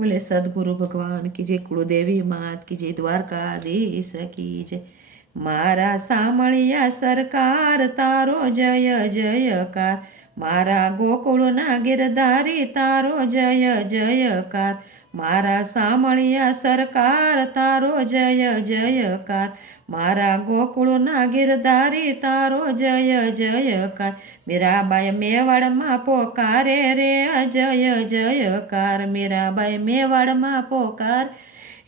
बोले सदगुरु भगवान की जय, कुलदेवी मात की जय, द्वारकाधीश की जय। मारा सामळिया सरकार तारो जय जयकार, मारा गोकुळना गिरधारी तारो जय जयकार। मारा सामळिया सरकार तारो जय जयकार, मारा गोकुळना गिरधारी तारो जय जयकार। मीराबाई मेवाड़ में पोकारे रे जय जयकार, मीराबाई मेवाड़ में पोकार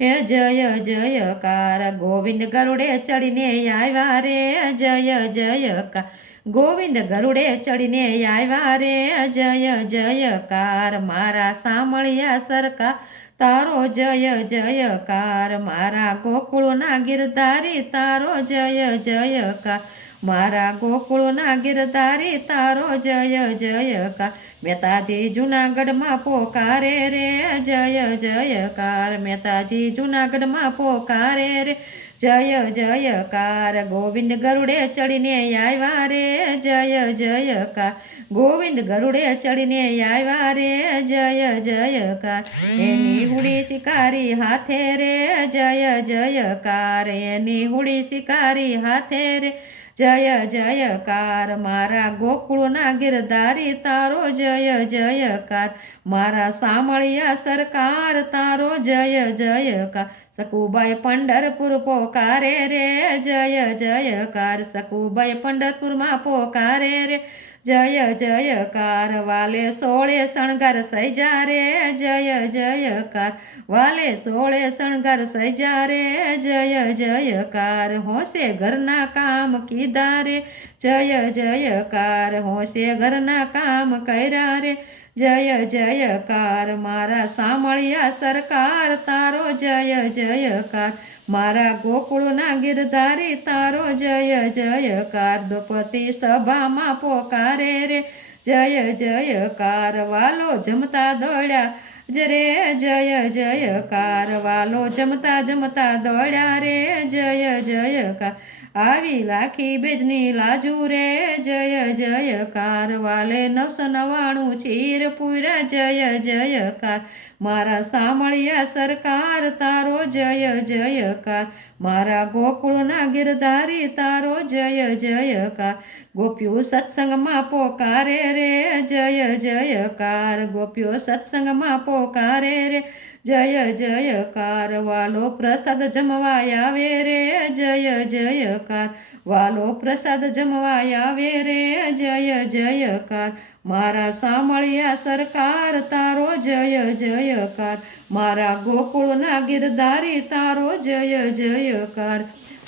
हे जय जयकार। गोविंद गरुड़े चढ़ीने आया रे जय जयकार, गोविंद गरुड़े चढ़ीने आया रे जय जयकार। मारा सामळिया सरकार तारो जय जयकार, मारा गोकुळना गिरधारी तारो जय जयकार, मारा गोकुळना गिरधारी तारो जय जयकार। मेहताजी जूनागढ़ में पोकारे रे जय जयकार, मेहताजी जूनागढ़ में पोकारे रे जय जयकार। गोविंद गरुड़े चढ़ीने आया रे जय जयकार, गोविंद गरुड़े चढ़ीने आया रे जय जयकार। एनी हुड़ी शिकारी हाथे रे जय जयकार, एनी हुड़ी शिकारी हाथे रे जय जयकार। मारा गोकुळना गिरधारी तारो जय जयकार, मारा सामळिया सरकार तारो जय जयकार। सकुबाई पंढरपुर पोकारे रे जय जयकार, सकुबाई पंढरपुर में पोकारे रे जय जयकार। वाले सोळे शणगार सैजा रे जय जयकार, वाले सोळे शणगार सैजा रे जय जयकार। होशे घरना काम कीधा रे जय जयकार, होशे घरना काम कर्या रे जय जयकार। मारा सामळिया सरकार तारो जय जयकार, मारा गोकुळना गिरधारी तारो जय जयकार। द्रौपदी सभा में पोकारे रे जय जयकार, वालो जमता दौड़्या रे जय जयकार, वालो जमता जमता दौड़्या रे जय जयकार। आवी लाखी बेजनी लाजू रे जय जयकार, वाले 999 चीर पूरा जय जयकार। मारा सामळिया सरकार तारो जय जयकार, मारा गोकुळना गिरधारी तारो जय जयकार। गोपियो सत्संग में पोकारे रे जय जयकार, गोपियो सत्संग में पोकारे रे जय जयकार। वालो प्रसाद जमवा आवे रे जय जयकार, वालो प्रसाद जमवा आवे रे जय जयकार। मारा सामळिया सरकार तारो जय जयकार, मारा गोकुळना गिरधारी तारो जय जयकार।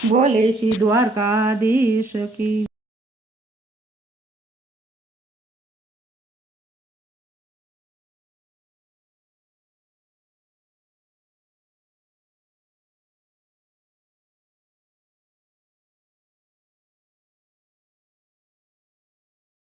बोले श्री द्वारकाधीश की।